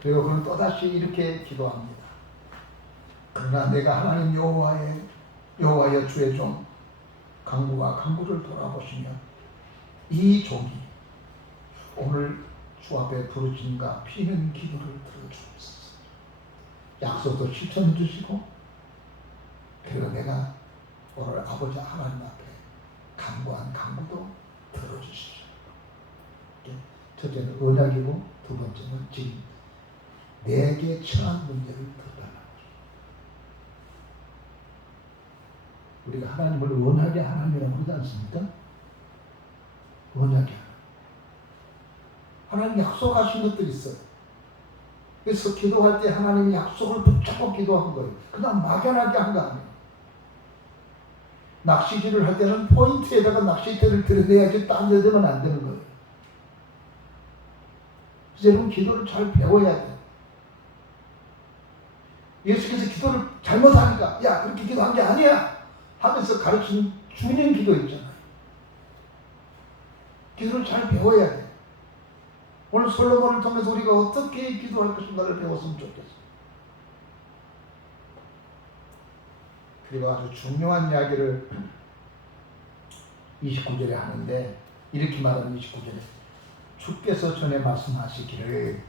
그리고 그는 또다시 이렇게 기도합니다. 그러나 내가 하나님 여호와여 주의 종 강구와 강구를 돌아보시며 이 종이 오늘 주 앞에 부르짖음과 피는 기도를 들어주옵소서. 약속도 실천해 주시고, 그리고 내가 오늘 아버지 하나님 앞에 간구한 간구도 들어주시죠. 첫째는 언약이고, 두 번째는 지금 내게 처한 문제를 들어달라는 거죠. 우리가 하나님을 언약의 하나님이라고 그러지 않습니까? 언약의 하나님 약속하신 것들이 있어요. 그래서 기도할 때 하나님이 약속을 붙잡고 기도한 거예요. 그냥 막연하게 한 거 아니에요. 낚시질을 할 때는 포인트에다가 낚싯대를 들여내야지 딴 데 되면 안 되는 거예요. 그래서 여러분 기도를 잘 배워야 돼요. 예수께서 기도를 잘못하니까 야 그렇게 기도한 게 아니야 하면서 가르치는 주님 기도 있잖아요. 기도를 잘 배워야 돼요. 오늘 솔로몬을 통해서 우리가 어떻게 기도할 것인가를 배웠으면 좋겠어요. 그리고 아주 중요한 이야기를 29절에 하는데, 이렇게 말하는 29절에 주께서 전에 말씀하시기를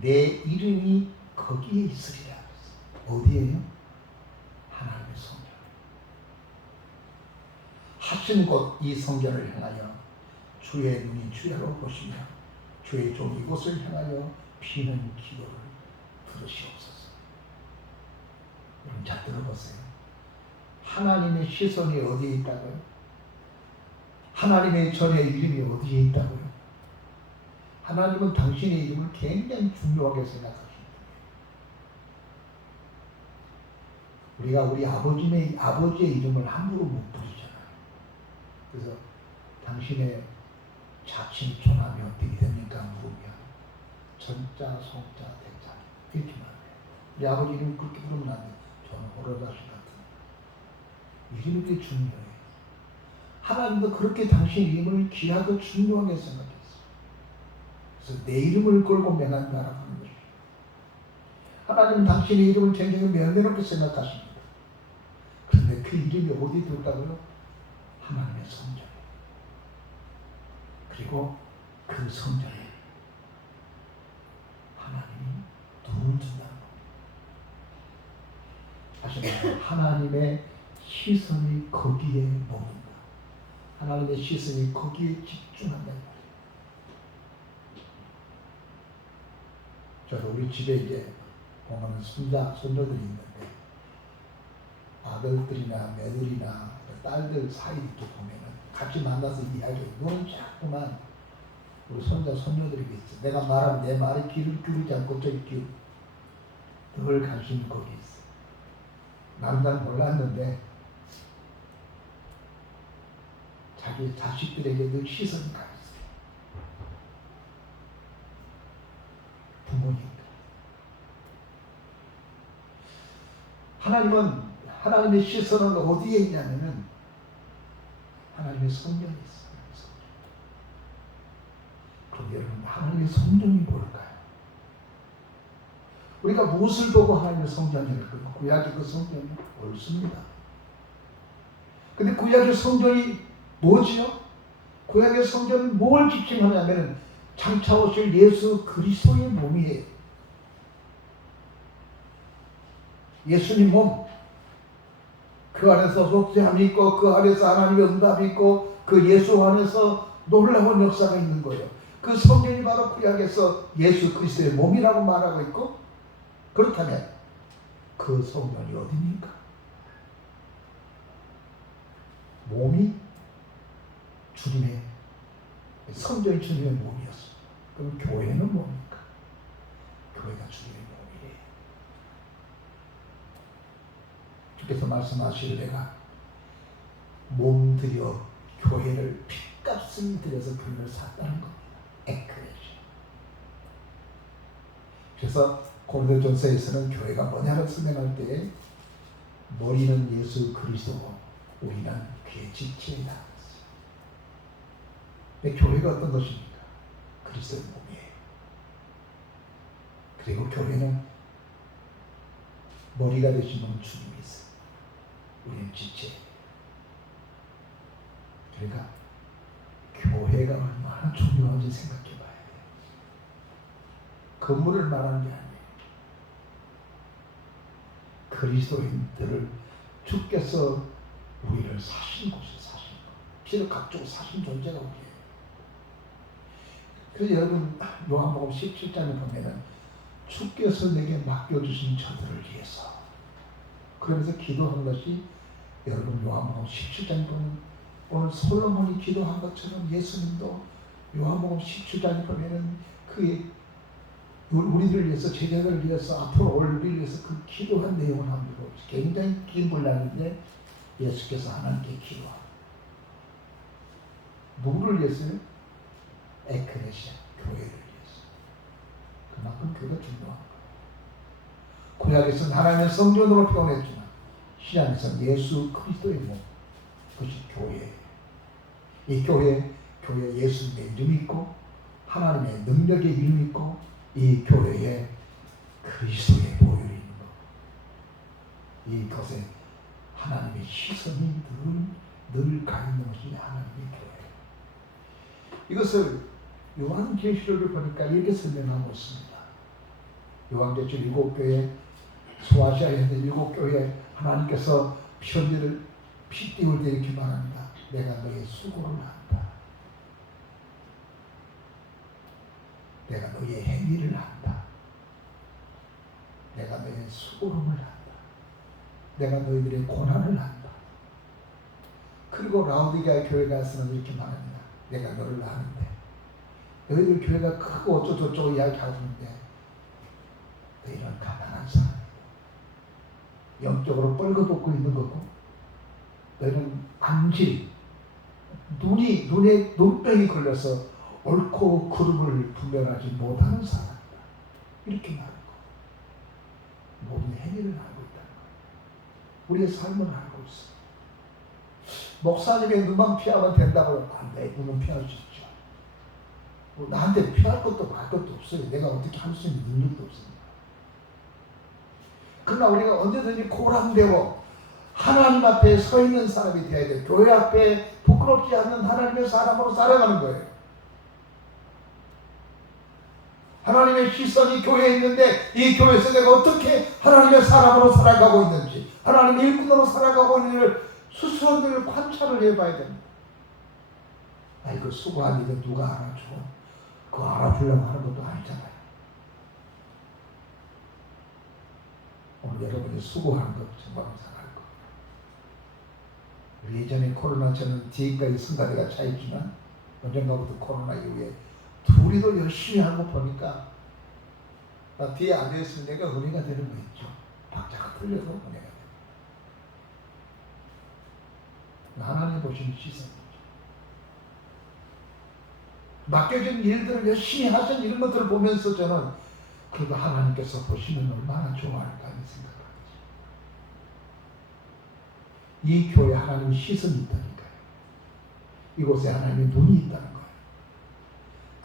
내 이름이 거기에 있으리라. 어디에요? 하나님의 성전. 하신 곳 이 성전을 향하여 주의 눈이 주야로 보시며 주의 종 이곳을 향하여 피는 기도를 들으시옵소서. 여러분 잘 들어보세요. 하나님의 시선이 어디에 있다고요? 하나님의 전의 이름이 어디에 있다고요? 하나님은 당신의 이름을 굉장히 중요하게 생각하십니다. 우리가 우리 아버지의 이름을 함부로 못 부르잖아요. 그래서 당신의 자칭 초남이 어떻게 됩니까? 물으면 전자, 성자, 대자 이렇게 말해요. 우리 아버지 이름 그렇게 부르면 안 돼요. 저는 호로다시 같은 이름이 꽤 중요해요. 하나님도 그렇게 당신 이름을 귀하고 중요하게 생각했어요. 그래서 내 이름을 걸고 맹한다라고 하는 것이죠. 하나님은 당신의 이름을 굉장히 명예롭게 생각하십니다. 그런데 그 이름이 어디 들었다고요? 하나님의 성전에. 그리고 그 성전에 하나님이 눈을 둔다는 겁니다. 다시 말해 하나님의 시선이 거기에 머문다. 하나님의 시선이 거기에 집중한다는 거예요. 저도 우리 집에 이제 보면 손녀들이 있는데 아들들이나 며느리나 딸들 사이 이렇게 보면은 같이 만나서 이야기해. 너는 자꾸만 우리 손녀들이 있어. 내가 말하면 내 말에 귀를 기울이지 않고 저기 늘 관심이 거기 있어. 남자는 몰랐는데 자기 자식들에게 늘 시선이 가 있어요. 부모님. 하나님의 시선은 어디에 있냐면은 하나님의 성전에 있어요. 그럼 여러분 하나님의 성전이 뭘까요? 우리가 무엇을 보고 하나님의 성전이랄까요? 구약의 그 성전이 옳습니다. 근데 구약의 성전이 뭐지요? 구약의 성전은 뭘 지칭하냐면 장차 오실 예수 그리스도의 몸이에요. 예수님 몸. 그 안에서 속죄함이 있고 그 안에서 하나님의 응답이 있고 그 예수 안에서 놀라운 역사가 있는 거예요. 그 성전이 바로 구약에서 예수 그리스도의 몸이라고 말하고 있고, 그렇다면 그 성전이 어디입니까? 몸이 주님의 성전이 주님의 몸이었어. 그럼 교회는 뭡니까? 교회가 주님의 몸이래요. 주께서 말씀하시길 내가 몸들여 교회를 핏값을 들여서 교회를 샀다는 겁니다. 에크레시아. 그래서 고린도전서에서는 교회가 뭐냐를 설명할 때에 머리는 예수 그리스도고 우리는 그의 지체이다. 근데 교회가 어떤 것입니까? 그리스도의 몸이에요. 그리고 교회는 머리가 되신 분은 주님이 있어요. 우리는 지체. 그러니까 교회가 얼마나 중요한지 생각해 봐야 돼요. 건물을 말하는 게 아니에요. 그리스도인들을 주께서 우리를 사신 곳이 사신 것. 피를 각주고 사신 존재가 우리예요. 그래서 여러분 요한복음 17장에 보면은 주께서 내게 맡겨주신 저들을 위해서 그러면서 기도한 것이 여러분 요한복음 17장에 보면 오늘 솔로몬이 기도한 것처럼 예수님도 요한복음 17장에 보면은 그 우리들을 위해서 제자들을 위해서 앞으로 올 우리를 위해서 그 기도한 내용을 합니다. 굉장히 긴 분량인데 예수께서 하나님께 기도합니다. 누구를 위해서요? 에크레시아, 교회를 위해서. 그만큼 교회가 중요한 거예요. 구약에서는 하나님의 성전으로 표현했지만 신약에서는 예수 그리스도의 몸, 그것이 교회예요. 이 교회에 예수님의 이름이 있고 하나님의 능력의 이름이 있고 이 교회에 그리스도의 보혈이 있는 것. 이것에 하나님의 시선이 늘 가 있는 것이 하나님의 교회. 이것을 요한계시록을 보니까 이렇게 설명하고 있습니다. 요한계시록 7교회, 소아시아에 있는 7교회 하나님께서 편지를 피 띄울 때 이렇게 말합니다. 내가 너의 수고를 안다. 내가 너의 행위를 안다. 내가 너의 수고름을 안다. 내가 너희들의 고난을 안다. 그리고 라오디게아 교회가서는 이렇게 말합니다. 내가 너를 아는데 너희들 교회가 크고 어쩌고저쩌고 이야기하고 있는데 너희는 가난한 사람이고 영적으로 뻘거벗고 있는 거고 너희는 안질 눈에 눈병이 걸려서 옳고 그름을 분별하지 못하는 사람이다. 이렇게 말하고 모든 행위를 알고 있다는 거예요. 우리의 삶을 알고 있어. 목사님의 눈만 피하면 된다고 내 눈은 피할 수 있죠. 뭐 나한테 피할 것도 말 것도 없어요. 내가 어떻게 할 수 있는 능력도 없습니다. 그러나 우리가 언제든지 고람되고 하나님 앞에 서 있는 사람이 되어야 돼요. 교회 앞에 부끄럽지 않는 하나님의 사람으로 살아가는 거예요. 하나님의 시선이 교회에 있는데 이 교회에서 내가 어떻게 하나님의 사람으로 살아가고 있는지 하나님의 일꾼으로 살아가고 있는지를 스스로 늘 관찰을 해봐야 됩니다. 이거 수고한 일을 누가 알아줘? 그거 알아주려고 하는 것도 아니잖아요. 오늘 여러분이 수고하는 것 정말 잘할 거예요. 우리 예전에 코로나 전은 뒤에까지 성가대가 차있지만 언젠가부터 코로나 이후에 둘이도 열심히 하는 거 보니까 나 뒤에 앉아있으면 내가 은혜가 되는 거 있죠. 박자가 틀려서 은혜가 되는 거. 하나님 보시는 시선이죠. 맡겨진 일들을 열심히 하신 이런 것들을 보면서 저는 그래도 하나님께서 보시면 얼마나 좋아할까 하는 생각을 하죠. 이 교회에 하나님의 시선이 있다니까요. 이곳에 하나님의 눈이 있다는 거예요.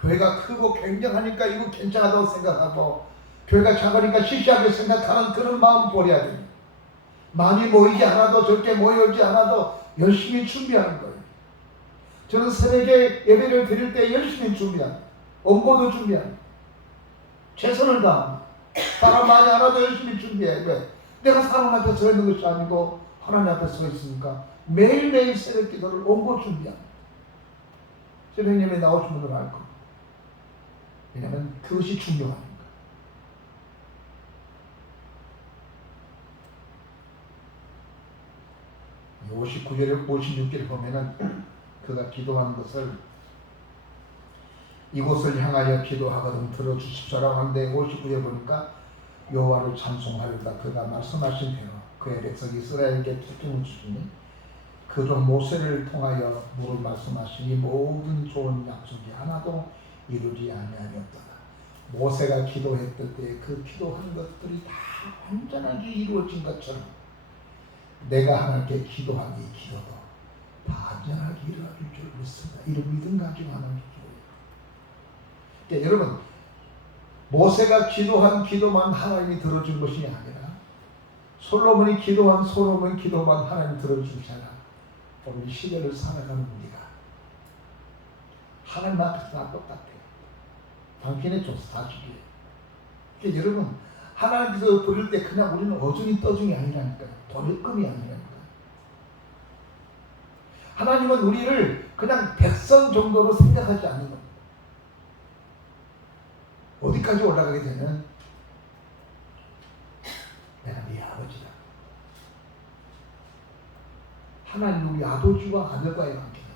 교회가 크고 굉장하니까 이거 괜찮다고 생각하고 교회가 작으니까 시시하게 생각하는 그런 마음 버려야 됩니다. 많이 모이지 않아도 적게 모여오지 않아도 열심히 준비하는 거예요. 저는 새벽에 예배를 드릴 때 열심히 준비합니다. 원고도 준비합니다. 최선을 다합니다. 사람 많이 안 와도 열심히 준비해. 왜? 내가 사람 앞에 서 있는 것이 아니고 하나님 앞에 서 있으니까 매일매일 새벽 기도를 원고 준비합니다. 새벽 예배 나오신 분들은 알 겁니다. 왜냐하면 그것이 중요하니까. 59절, 56절 보면은 그가 기도하는 것을 이곳을 향하여 기도하거든 들어주십시오라고 하는데 59절 보니까 여호와를 찬송하리로다. 그가 말씀하신 대로 그의 백성 이스라엘에게 특징을 주시니 그종 모세를 통하여 무릇 말씀하시니 모든 좋은 약속이 하나도 이루지 아니하였더라. 모세가 기도했을 때 그 기도한 것들이 다 완전하게 이루어진 것처럼 내가 하나님께 기도한 이 기도도 다 안전하게 이루어질 줄 믿습니다. 이런 믿음 가지고 하나님께 기도해요. 그러니까 여러분 모세가 기도한 기도만 하나님이 들어준 것이 아니라 솔로몬이 기도한 솔로몬 기도만 하나님 들어주잖아. 오늘 이 시대를 살아가는 우리가 하나님 앞에서 다 똑같아요. 당신의 조사자식이에요. 그러니까 여러분, 하나님께서 부를 때 그냥 우리는 어중이 떠중이 아니라니까요. 도리금이 아니라니까요. 하나님은 우리를 그냥 백성 정도로 생각하지 않는 겁니다. 어디까지 올라가게 되면 내가 네 아버지다. 하나님 우리 아버지와 아들과의 관계다.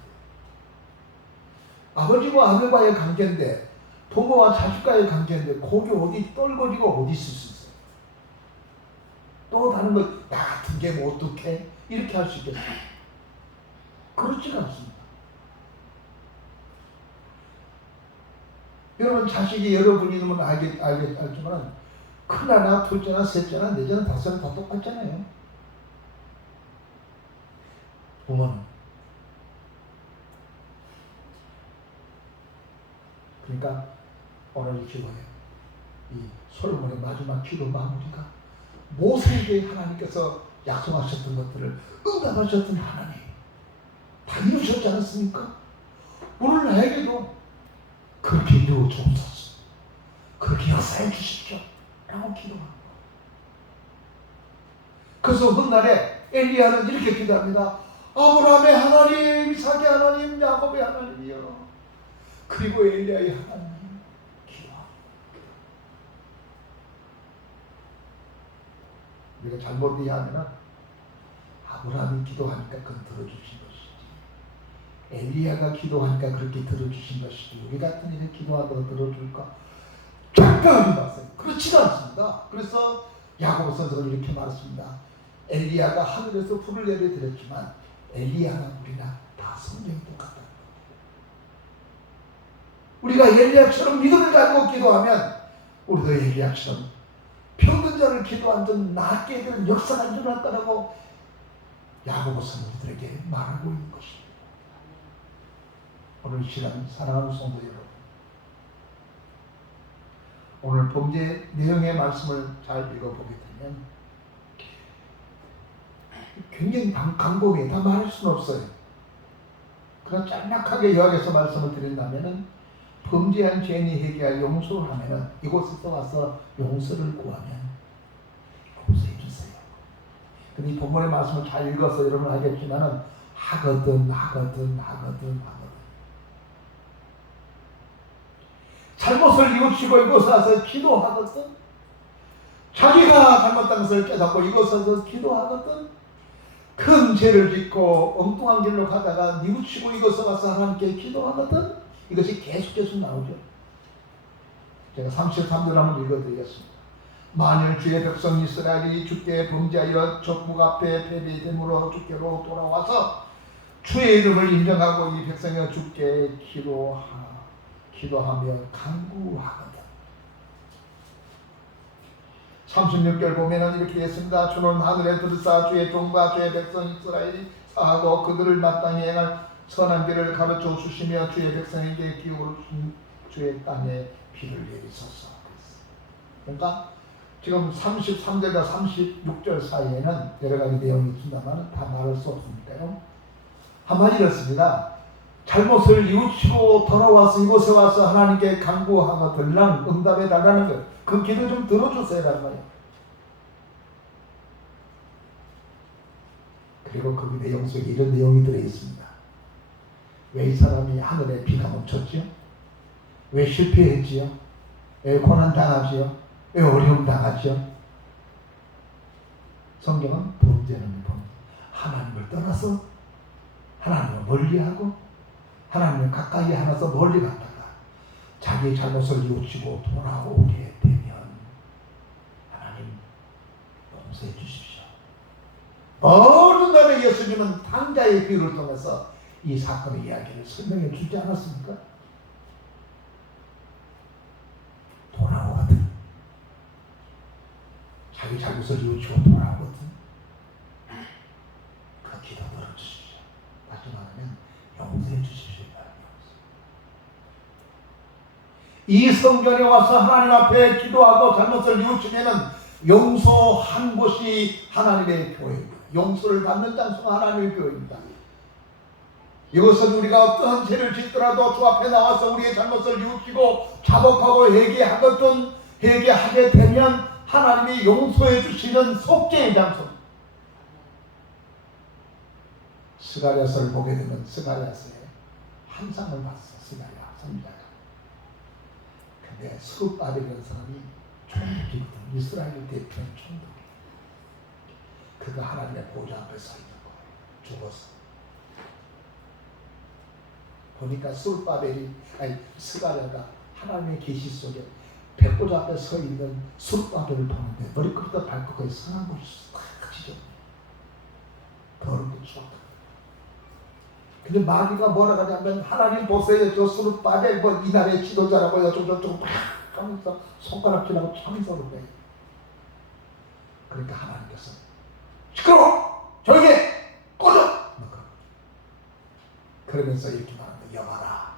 아버지와 아들과의 관계인데, 부모와 자식과의 관계인데, 거기 어디 떨거지고 어디 있을 수 있어요? 또 다른 것, 나 같은 게 뭐 어떡해? 이렇게 할 수 있겠어요? 그렇지가 않습니다. 여러분, 자식이 여러분이면 알지만, 큰하나, 둘째나, 셋째나, 넷째나, 다섯째나 다 똑같잖아요. 부모는. 그러니까, 오늘 이 기도에, 이 솔로몬의 마지막 기도 마무리가 모세에게 하나님께서 약속하셨던 것들을 응답하셨던 하나님, 다 이루셨지 않았습니까? 오늘 나에게도 그렇게 이루어 주옵소서. 그렇게 역사해 주십시오. 라고 기도합니다. 그래서 훗날에 엘리야는 이렇게 기도합니다. 아브라함의 하나님, 이삭의 하나님, 야곱의 하나님이여. 그리고 엘리야의 하나님 기도합니다. 우리가 잘못 이해하면 아브라함이 기도하니까 그건 들어주신 것이지, 엘리야가 기도하니까 그렇게 들어주신 것이지, 우리 같은 일에 기도하다가 들어줄까? 절대 하지 마세요. 그렇지가 않습니다. 그래서 야고보 선생은 이렇게 말했습니다. 엘리야가 하늘에서 불을 내려드렸지만 엘리야나 우리나 다 성경이 똑같다. 우리가 엘리야처럼 믿음을 가지고 기도하면 우리도 엘리야처럼 병든 자를 기도한 적 낫게 되는 역사가 일어났다라고 야고보서는 우리들에게 말하고 있는 것입니다. 오늘 이 시간 사랑하는 성도 여러분, 오늘 범죄 내용의 말씀을 잘 읽어보게 되면 굉장히 강곡이에요. 다 말할 수는 없어요. 그러나 짤막하게 요약해서 말씀을 드린다면, 범죄한 죄인이 회개하여 용서를 하면 이곳에서 와서 용서를 구하면 용서해 주세요. 근데 이 본문의 말씀을 잘 읽어서 여러분 알겠지만 하거든. 잘못을 뉘우치고 이곳에 와서 기도하거든. 자기가 잘못한 것을 깨닫고 이곳에 와서 기도하거든. 큰 죄를 짓고 엉뚱한 길로 가다가 뉘우치고 이곳에 와서 하나님께 기도하거든. 이것이 계속 나오죠. 제가 33절 한번 읽어드리겠습니다. 만일 주의 백성 이스라엘이 주께 범죄하여 적국 앞에 패배됨으로 주께로 돌아와서 주의 이름을 인정하고 이 백성이 주께 기도하며 간구하거든. 36절 보면은 이렇게 했습니다. 주는 하늘에 들으사 주의 종과 주의 백성 이스라엘이 사하고 그들을 마땅히 행할 선한 길을 가르쳐 주시며 주의 백성에게 기울으신 주의 땅에 비를 내리소서. 그러니까 지금 33절과 36절 사이에는 여러 가지 내용이 있습니다만 다 말할 수 없으니까요. 한마디 이렇습니다. 잘못을 뉘우치고 돌아와서 이곳에 와서 하나님께 간구하고 들랑 응답해 달라는 것, 그 기도 좀 들어주세요 라는 거예요. 그리고 그 내용 속에 이런 내용이 들어있습니다. 왜 이 사람이 하늘에 비가 멈췄지요? 왜 실패했지요? 왜 고난당하지요? 왜 어려움 당하지요? 성경은 범죄는 하나님을 떠나서 하나님을 멀리하고 하나님을 가까이 하면서 멀리 갔다가 자기의 잘못을 뉘우치고 돌아오게 되면 하나님 용서해 주십시오. 어느 날에 예수님은 탕자의 비유를 통해서 이 사건의 이야기를 설명해 주지 않았습니까? 돌아오거든. 자기 잘못을 뉘우치고 돌아오거든. 그 기도 들어주십시오. 다시 말하면 용서해 주십시오. 이 성전에 와서 하나님 앞에 기도하고 잘못을 뉘우치면 용서한 곳이 하나님의 교회입니다. 용서를 받는 장소가 하나님의 교회입니다. 이것은 우리가 어떠한 죄를 짓더라도 주 앞에 나와서 우리의 잘못을 뉘우치고 자복하고 회개하게 되면 하나님이 용서해 주시는 속죄의 장소입니다. 스가랴서를 보게 되면 스가랴서에 환상을 봤어. 스가랴 선지자가. 근데 스룹바벨이라는 사람이 총독이거든. 이스라엘 대표는 총독이. 그가 하나님의 보좌 앞에 서 있는 거예요. 죽었어. 보니까 스가랴가 하나님의 계시 속에 백보좌 앞에 서 있는 스룹바벨을 보는데 머리끝부터 발끝까지 성한 곳이 딱 지져. 더럽고 추웠다. 근데 마귀가 뭐라 하냐면 하나님 보세요. 저 스룹바벨 이 나라의 지도자라고 저쪽 막 하면서 손가락질하고 참소를 해. 그러니까 하나님께서 시끄러워! 조용히 해! 꺼져! 그러면서 이렇게 말합니다. 여봐라.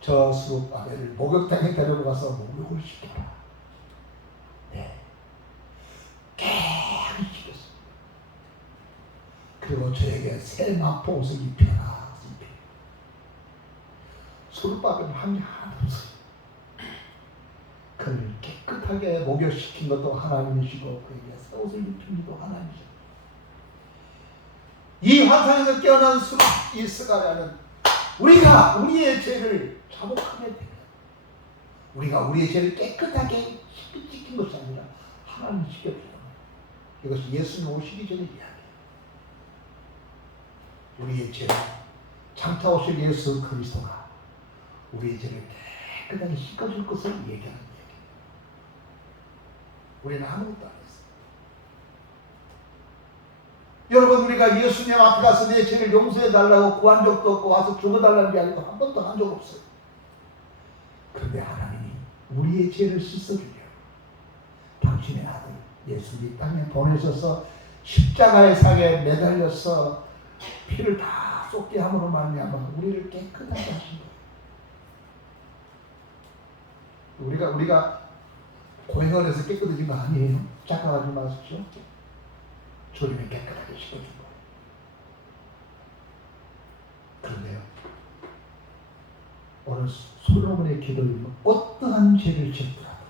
저 스룹바벨을 목욕탕에 데려가서 목욕을 시켜라. 네. 깨끗이 시켰어. 그리고 저에게 새 마포 옷을 입혀라. 스룹바벨은 한 게 하나도 없어요. 그를 깨끗하게 목욕시킨 것도 하나님이시고 그에게 새 옷을 입힌 것도 하나님이시고 이 환상에서 깨어난 이 스가랴는 우리가 우리의 죄를 자복하게 되면 우리가 우리의 죄를 깨끗하게 씻긴 것이 아니라 하나님이 씻겨주는 이것이 예수님 오시기 전의 이야기예요. 우리의 죄를 장차 오실 예수 그리스도가 우리의 죄를 깨끗하게 씻어줄 것을 얘기하는 얘기입니다. 우리는 아무것도 안 했어요. 여러분 우리가 예수님 앞에 가서 내 죄를 용서해달라고 구한 적도 없고 와서 죽어달라는 이야기도 한 번도 한 적 없어요. 그런데 하나님이 우리의 죄를 씻어주려고 당신의 아들 예수님 땅에 보내셔서 십자가의 상에 매달려서 피를 다 쏟게 함으로 말미암아 우리를 깨끗하게 하신 거예요. 우리가 고행원에서 깨끗해진 거 아니에요. 착각하지 마십시오. 주님이 깨끗하게 씻어준 거예요. 그런데요, 오늘 솔로몬의 기도는 어떠한 죄를 짓더라도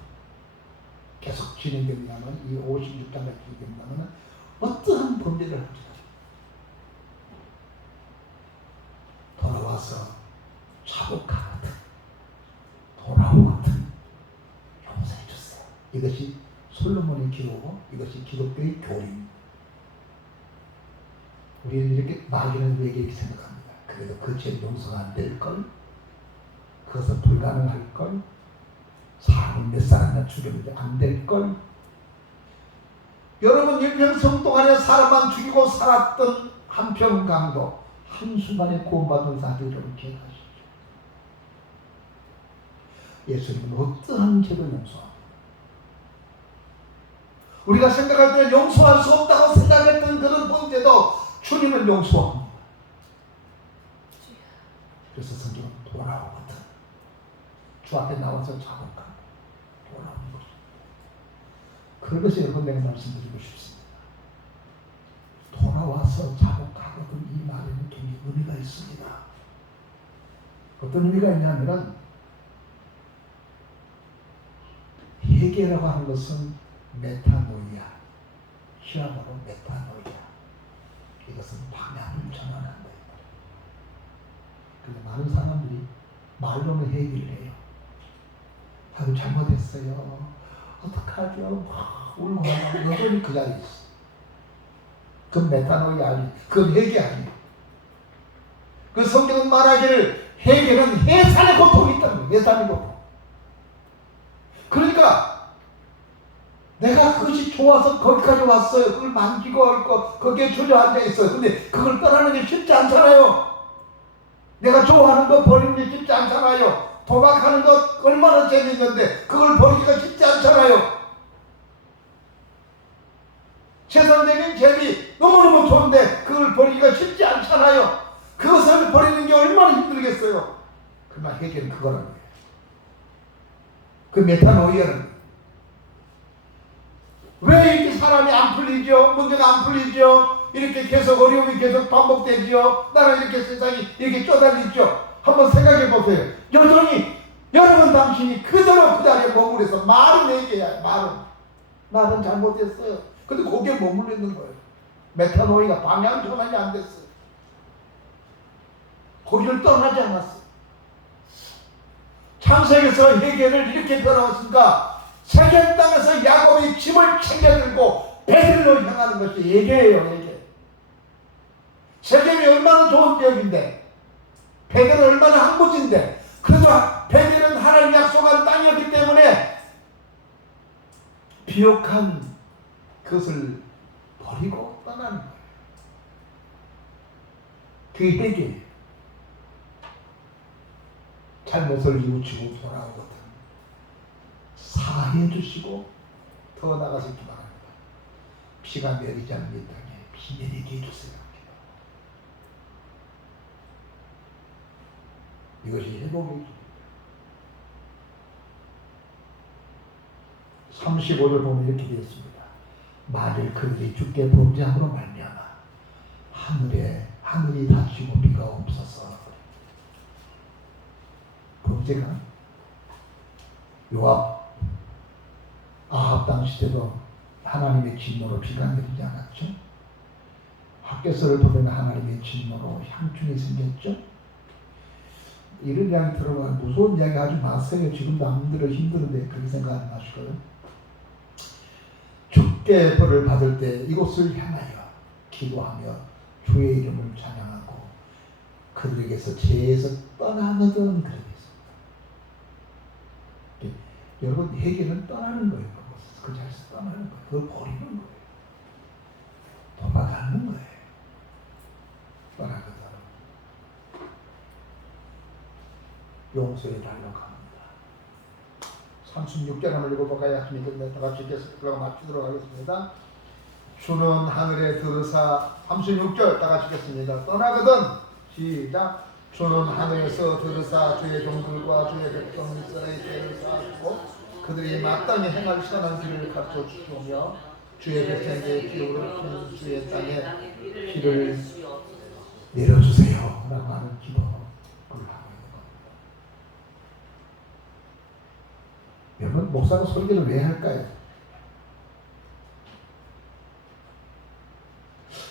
계속 진행되냐면 이 56장까지 진행되면 어떠한 범죄를 할지라도 돌아와서 자복하거든 돌아오거든 용서해 주세요. 이것이 솔로몬의 기도고 이것이 기독교의 교리입니다. 우리는 이렇게 마귀는 왜 이렇게 생각합니다. 그래도 그 죄 용서가 안 될걸? 그것은 불가능할걸? 사람은 몇 사람이나 죽였는데 안 될걸? 여러분 일평생 동안에 사람만 죽이고 살았던 한평강도 한순간에 구원받은 사람이 여러분 기억하시죠? 예수님은 어떠한 죄도 용서합니다. 우리가 생각할 때 용서할 수 없다고 생각했던 그런 범죄도 주님은 용서합니다. 그래서 성경은 돌아오거든. 주 앞에 나와서 자복하고 돌아오는 것입니다. 그것이 여러분 내가 말씀드리고 싶습니다. 돌아와서 자복하거든 이 말에는 굉장히 의미가 있습니다. 어떤 의미가 있냐면 회개라고 하는 것은 메타노이아, 히라모로 메타노이아. 이것은 방향을 전환하는 거예요. 근데 많은 사람들이 말로는 회개를 해요. 하고 잘못했어요. 어떡하죠? 울고 하고 여전히 그 자리에 있어. 그건 메타노이아 아니, 그건 회개 아니에요. 그 성경은 말하기를 회개는 해산의 고통이 있다는 거예요. 해산의 고통. 그러니까 내가 그것이 좋아서 거기까지 왔어요. 그걸 만지고 있고 거기에 주저앉아 있어요. 근데 그걸 떠나는 게 쉽지 않잖아요. 내가 좋아하는 거 버리는 게 쉽지 않잖아요. 도박하는 거 얼마나 재밌는데 그걸 버리기가 쉽지 않잖아요. 세상적인 재미 너무너무 좋은데 그걸 버리기가 쉽지 않잖아요. 그것을 버리는 게 얼마나 힘들겠어요. 그러나 회개는 그거라는 거예요. 그 메타노이아는. 왜 이렇게 사람이 안 풀리죠? 문제가 안 풀리죠? 이렇게 계속 어려움이 계속 반복되죠? 나는 이렇게 세상이 이렇게 쪼달리죠? 한번 생각해 보세요. 여전히 여러분 당신이 그대로 그 자리에 머무르서 말은 얘기해야 말은 잘못했어요. 근데 거기에 머물러 있는 거예요. 메타노이가 방향 전환이 안 됐어요. 거기를 떠나지 않았어요. 창세기에서 회개를 이렇게 변화했으니까 세겜 땅에서 야곱이 짐을 챙겨들고 베들로 향하는 것이 예계예요. 예계. 세겜이 얼마나 좋은 지역인데, 베델은 얼마나 항구지인데, 그러나 베델은 하나님 약속한 땅이었기 때문에 비옥한 그것을 버리고 떠나는 거예요. 그게 회개예요. 잘못을 뉘우치고 돌아오거든 사해 주시고 더 나가서 기도합니다. 피가 내리지 않는 이 땅에 피 내리게 해주세요. 이것이 회복의 길입니다. 35절 보면 이렇게 되어 있습니다. 만일 그들이 주께 범죄함으로 말미암아 하늘이 닫히고 비가 없어서. 범죄가 요압 아합 당시 때도 하나님의 진노로 비가 내리지 않았죠. 학개서를 보면 하나님의 진노로 향중이 생겼죠. 이런 이야기 들어보면 무서운 이야기 하지 마세요. 지금 남들은 힘드는데 그렇게 생각하지 마시고요. 주께 벌을 받을 때 이곳을 향하여 기도하며 주의 이름을 찬양하고 그들에게서 죄에서 떠나거든. 그렇게 여러분 회개는 떠나는 거예요. 그 자리에서 떠나는 거예요. 그걸 버리는 거예요. 도망가는 거예요. 떠나거든. 용서해 달라고 합니다. 36절 한번 읽어볼까요? 다 같이 읽어서 마치도록 하겠습니다. 주는 하늘에 들으사 36절 다 같이 읽겠습니다. 떠나거든. 시작. 주는 하늘에서 들으사 주의 종들과 주의 백성 이스라엘의 죄를 사하시고 그들이 마땅히 행할 선한 길을 가르쳐 주시오며 주의 백성에게 기업으로 큰 주의 땅에 피를 내려주세요 라고 하는 기도를 하고 있는 겁니다. 여러분 목사는 설교를 왜 할까요?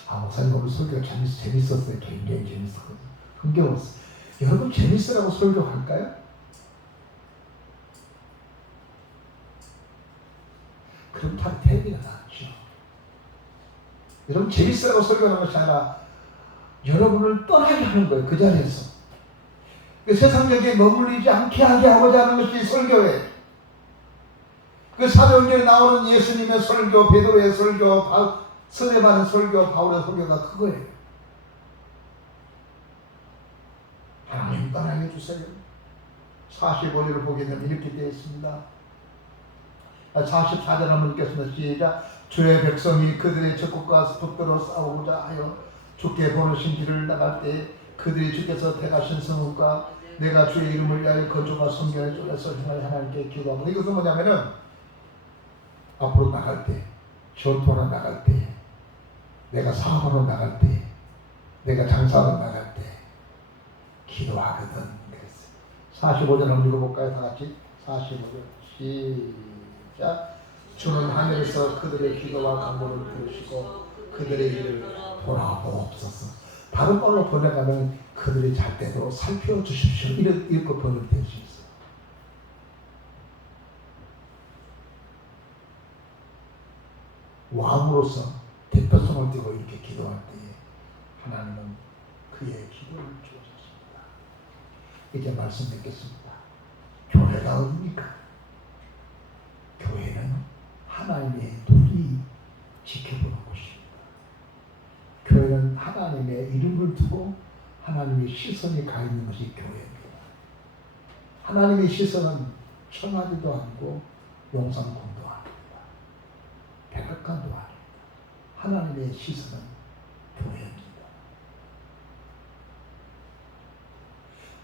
목사님 오늘 설교가 재밌었어요. 굉장히 재밌었거든요. 흥겨웠어요. 여러분 재밌으라고 설교할까요? 그럼 다 태비가 나죠. 여러분 재밌으라고 설교하는 것이 아니라 여러분을 떠나게 하는 거예요. 그 자리에서. 그 세상적에 머물리지 않게 하게 하고자 하는 것이 설교예요. 그 사도행전에 나오는 예수님의 설교, 베드로의 설교, 스데반의 설교, 바울의 설교가 그거예요. 하나님 떠나게 해주세요. 45절을 보게 되면 이렇게 되어 있습니다. 44절 한번 읽겠습니다. 시작. 주의 백성이 그들의 적국과 붙들어 싸우고자 하여 주께 보내신 길을 나갈 때 그들이 주께서 택하신 성읍과 내가 주의 이름을 위하여 거주가 성경의 쪽에서 하나님께 기도합니다. 이것은 뭐냐면은 앞으로 나갈 때, 전투하러 나갈 때, 내가 사업하러 나갈 때, 내가 장사하러 나갈 때 기도하거든. 그랬어요. 45절 한번 읽어볼까요? 다 같이 45절 시작. 주는 하늘에서 그들의 기도와 간구를 들으시고 그들의 일을 돌아보옵소서. 다른 말로 번역하면 그들이 잘 때도 살펴주십시오. 이렇게 번역될 수 있어요. 왕으로서 대표성을 띠고 이렇게 기도할 때에 하나님은 그의 기도를 주셨습니다. 이제 말씀 맺겠습니다. 교회가 어디입니까? 교회는 하나님의 눈이 지켜보는 곳입니다. 교회는 하나님의 이름을 두고 하나님의 시선이 가 있는 것이 교회입니다. 하나님의 시선은 청와대도 아니고 용산군도 아닙니다. 백악관도 아닙니다. 하나님의 시선은 교회입니다.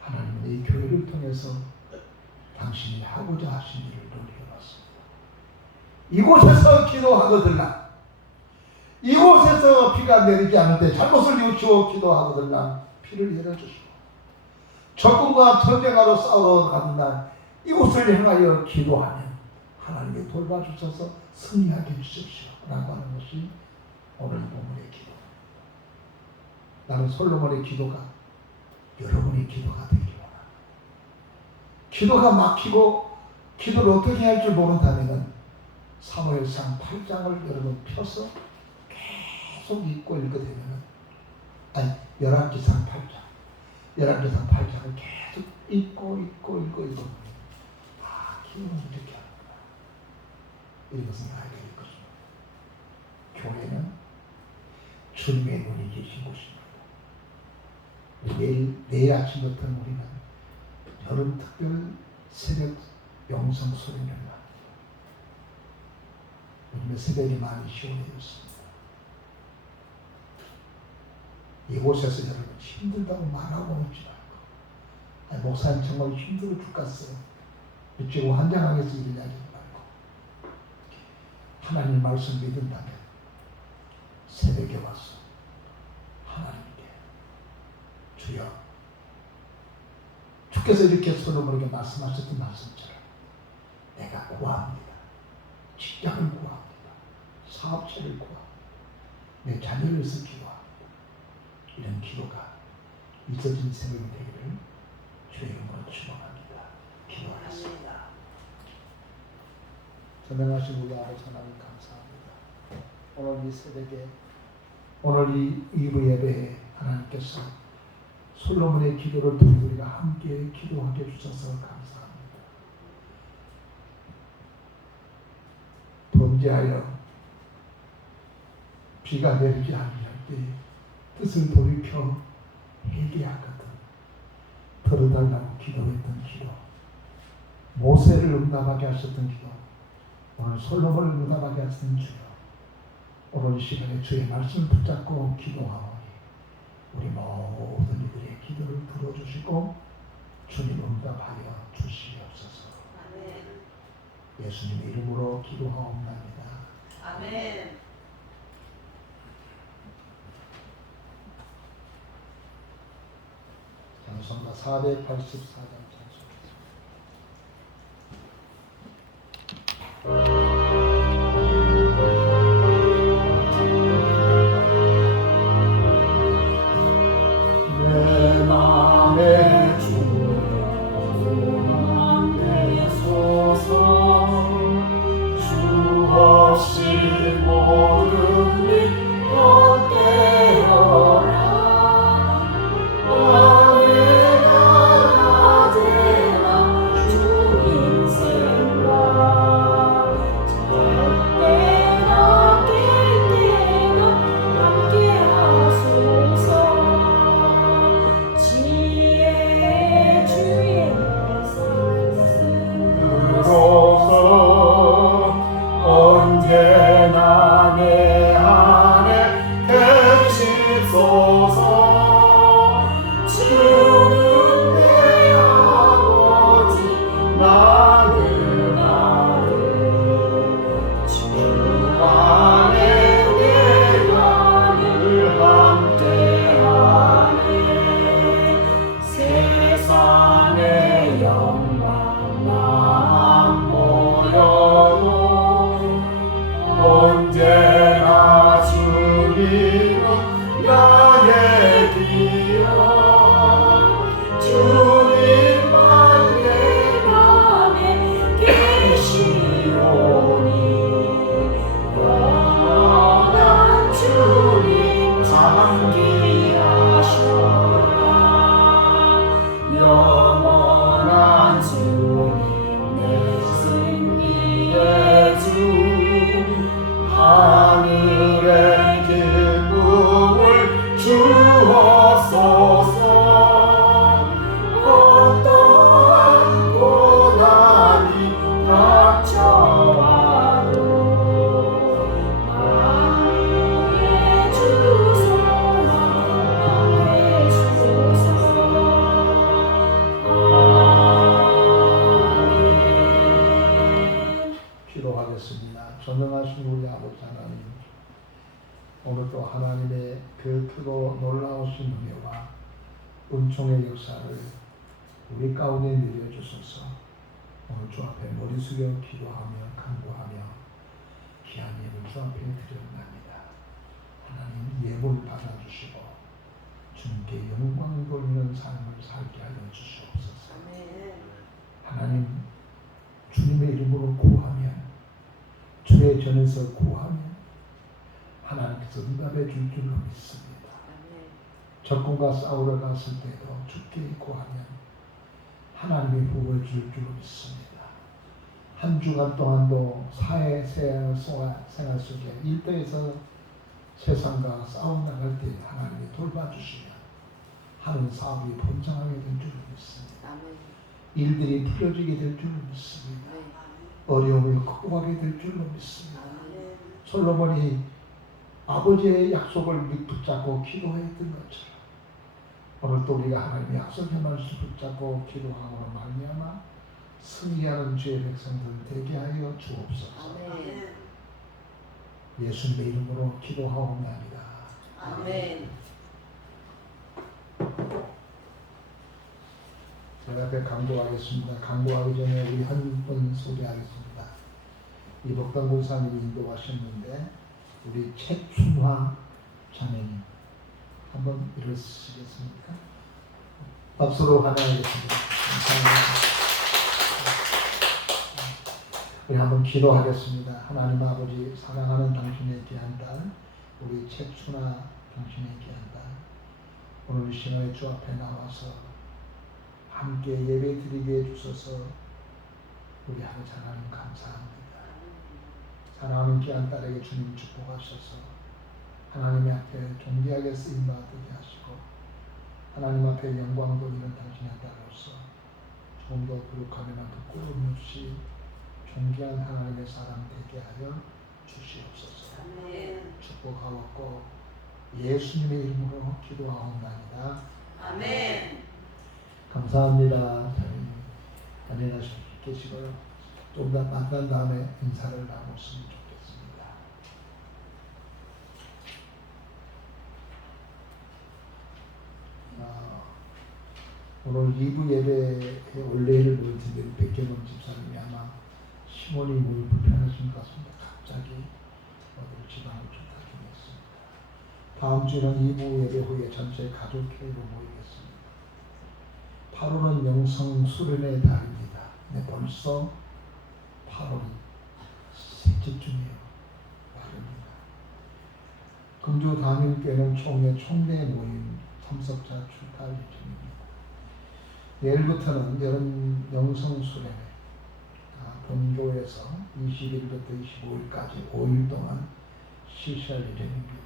하나님은 이 교회를 통해서 당신 당신이 하고자 하신 일을 늘 이루었습니다. 이곳에서 기도하거들라, 이곳에서 비가 내리지 않는데 잘못을 뉘우치고 기도하거들라 비를 내려주시고, 적군과 전쟁하러 싸우러 가는 날 이곳을 향하여 기도하면 하나님이 돌봐주셔서 승리하게 해주십시오 라고 하는 것이 오늘 본문의 기도. 나는 솔로몬의 기도가 여러분의 기도가 되기를 원합니다. 기도가 막히고 기도를 어떻게 할 줄 모른다면 사무엘상 8장을 여러분 펴서 계속 읽고 읽으면, 아니 열왕기상 8장을 계속 읽고 기도는 이렇게 하는구나, 이런 것을 알게 될 것입니다. 교회는 주님의 눈이 계신 곳입니다. 내일 아침부터 우리는 여름 특별 새벽 영성 소리를 합니다. 요즘에 새벽이 많이 시원해졌습니다. 이곳에서 여러분 힘들다고 말하고 오지 말고, 목사님 정말 힘들어 죽겠어요, 어찌고 환장하겠어 이런 이야기 말고, 하나님 말씀 믿는다면 새벽에 와서 하나님께 주여, 주께서 이렇게 솔로몬에게 말씀하셨던 말씀처럼 내가 구합니다. 직장을 구합니다. 사업체를 구합니다. 내 자녀를 위해서 기도합니다. 이런 기도가 있어진 새벽이 되기를 주의 이름으로 축원합니다. 기도하겠습니다. 전능하신 우리 아버지 하나님 감사합니다. 오늘 이 새벽에, 오늘 이 이브 예배에 하나님께서 솔로몬의 기도를 통해 우리가 함께 기도하게 해주셔서 감사합니다. 범죄하여 비가 내리지 않을 때 뜻을 돌이켜 회개하거든 들어달라고 기도했던 기도, 모세를 응답하게 하셨던 기도, 오늘 솔로몬을 응답하게 하셨던 주여, 오늘 이 시간에 주의 말씀을 붙잡고 기도하오니 우리 모든 이들의 기도를 들어주시고 주님 응답하여 주시옵소서. 아멘. 예수님의 이름으로 기도하옵나이다. 아멘. 찬송가 484장 내 맘에 주여 소서, 주 없이 모든 일 어때어라. 기도하겠습니다. 전능하신 우리 아버지 하나님, 오늘도 하나님의 그 크고 놀라우신 은혜와 은총의 역사를 우리 가운데 내려주소서. 오늘 주 앞에 머리 숙여 기도하며 간구하며 귀한 예물 주 앞에 드려옵나이다. 하나님 예물 받아주시고 주님께 영광 돌리는 삶을 살게 하여 주시옵소서. 하나님 주님의 이름으로 구하면, 주의 전에서 구하면 하나님께서 응답해 줄 줄로 믿습니다. 적군과 싸우러 갔을 때도 주께 구하면 하나님이 복을 줄 줄로 믿습니다. 한 주간 동안도 사회 생활 속에 일터에서 세상과 싸워 나갈 때 하나님이 돌봐주시면 하는 사업이 번창하게 될 줄로 믿습니다. 일들이 풀어지게 될 줄로 믿습니다. 어려움을 극복하게 될 줄로 믿습니다. 솔로몬이 아버지의 약속을 붙잡고 기도했던 것처럼 오늘도 우리가 하나님의 약속의 말씀을 붙잡고 기도함으로 말미암아 승리하는 주의 백성들 되게 하여 주옵소서. 예수님의 이름으로 기도하옵나이다. 아멘. 제가 앞에 강조하겠습니다. 강조하기 전에 우리 한 분 소개하겠습니다. 이복당 권사님이 인도하셨는데 우리 최춘화 자매님 한번 일어서시겠습니까? 박수로 환영하겠습니다. 감사합니다. 우리 한번 기도하겠습니다. 하나님 아버지, 사랑하는 당신의 귀한 딸 우리 최춘화 당신의 귀한 딸, 오늘 이 시간에 주 앞에 나와서 함께 예배 드리게 해주셔서 우리 하나님 감사합니다. 사랑하는 귀한 딸에게 주님 축복하셔서 하나님 앞에 존귀하게 쓰임받게 하시고 하나님 앞에 영광 돌리는 당신의 딸로서 조금 더 부족하면 부끄러움 없이 존귀한 하나님의 사람 되게 하여 주시옵소서. 축복하옵고 예수님의 이름으로 기도하옵나이다. 아멘. 감사합니다. 안녕히 계시고요. 좀 더 만난 다음에 인사를 나눴으면 좋겠습니다. 오늘 2부 예배에 올레를 보여드린 백경원 집사님이 아마 시몬이 몸이 불편하신 것 같습니다. 갑자기 어디를 지방을 좀 다니겠습니다. 다음 주에는 2부 예배 후에 전체 가족회의로 모이겠습니다. 8월은 영성 수련의 달입니다. 네, 벌써 8월이 셋째 주네요. 빠릅니다. 금주 담임교회는 총회 모임 참석자 출발 예정입니다. 내일부터는 여름 영성 수련회 본교에서 20일부터 25일까지 5일 동안 실시할 예정입니다.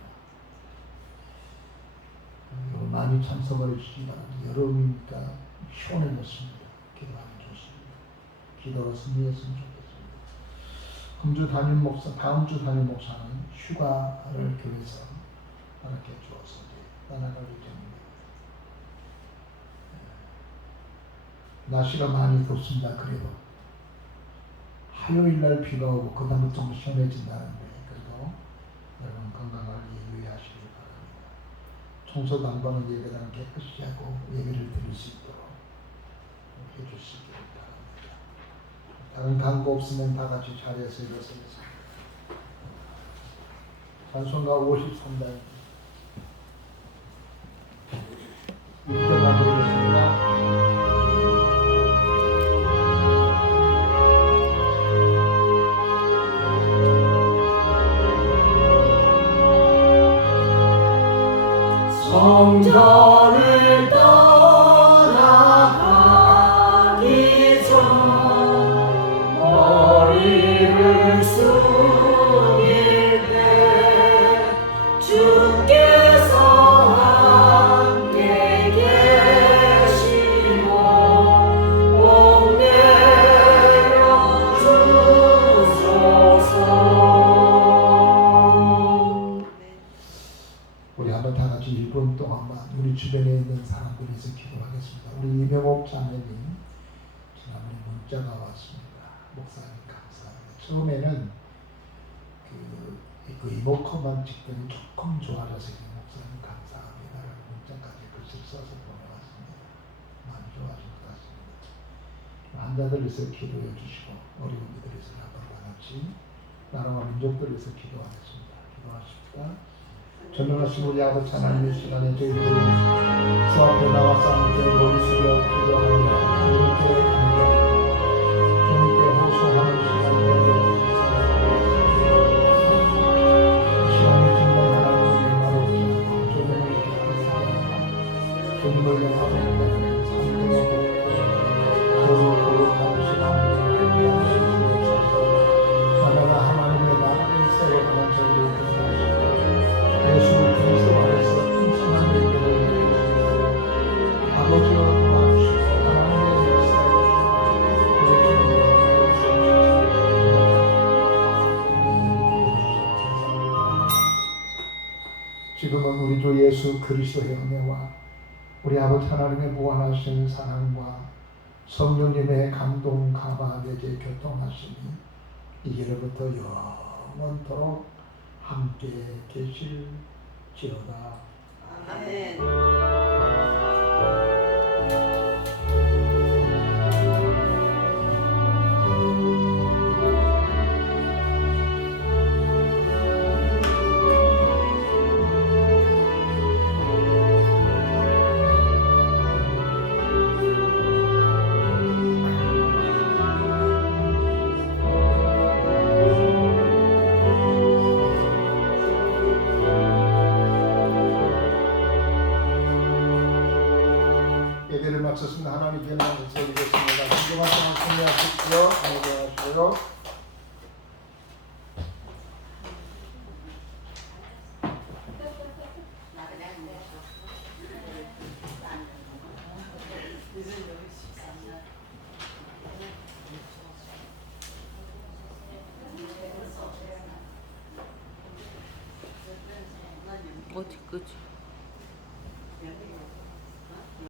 많이 참석을 해주시기 바랍니다. 여름이니까 시원해졌습니다. 기도하면 좋습니다. 기도로 승리했으면 좋겠습니다. 다음 주 담임 목사는 휴가를 교회에서 허락해 주어서 떠나갈 예정입니다. 날씨가 많이 덥습니다. 그래도 화요일날 비가 오고 그 다음에 좀 시원해진다는데 그래도 여러분 건강하게 유의하시길 바랍니다. 청소 당번은 예배당 깨끗이 하고 예배를 드릴 수 있도록 해주시길 바랍니다. 다른 광고 없으면 다 같이 자리에서 일어서겠습니다. 찬송가 53단 1절만 보겠습니다. 성전을 떠나가기 전 머리를 숙일 때 주께서 함께 계시고 옥내려 주소서. 우리 한번 다 같이 1분 동안만 우리 주변에 있는 사람들을 위해서 기도하겠습니다. 우리 이명옥 자매님 지난번에 문자가 왔습니다. 목사님 감사합니다. 처음에는 그 이모컷만 찍더니 조금 좋아져서 목사님 감사합니다라는 문자까지 글씨를 써서 보내왔습니다. 많이 좋아진 것 같습니다. 환자들 위해서 기도해 주시고 어려운 이들 위해서 아빠와 같이 나라와 민족들 위해서 기도하겠습니다. 기도하십시다. 전능하신 우리 아버지 하나님의 시간에 저희들이 주 앞에 나와서 함께 머리 숙여 기도하며 주님께 감사합니다. 주님께 호소하는 시간 되도록 주님을 영화롭게 하는 삶의 거룩한 시간을 되게 하시옵소서. 하나가 하나님의 나라를 세워가는 저희를 인도하시고 예수를 그리스도 안에서 풍성한 일들을 누리시고 아버지와 도와주시고 하나님의 역사에 주시고 지금은 우리 주 예수 그리스도의 은혜와 우리 아버지 하나님의 무한하신 사랑과 성령님의 감동 가바 내게 교통하시니 이제로부터 영원토록 함께 계실지어다. 아멘. 예배를 마쳤습니다. 하나님께 영광을 드리겠습니다. 신중한 동안 승리하십시오. 안녕하세요. 어디 거지?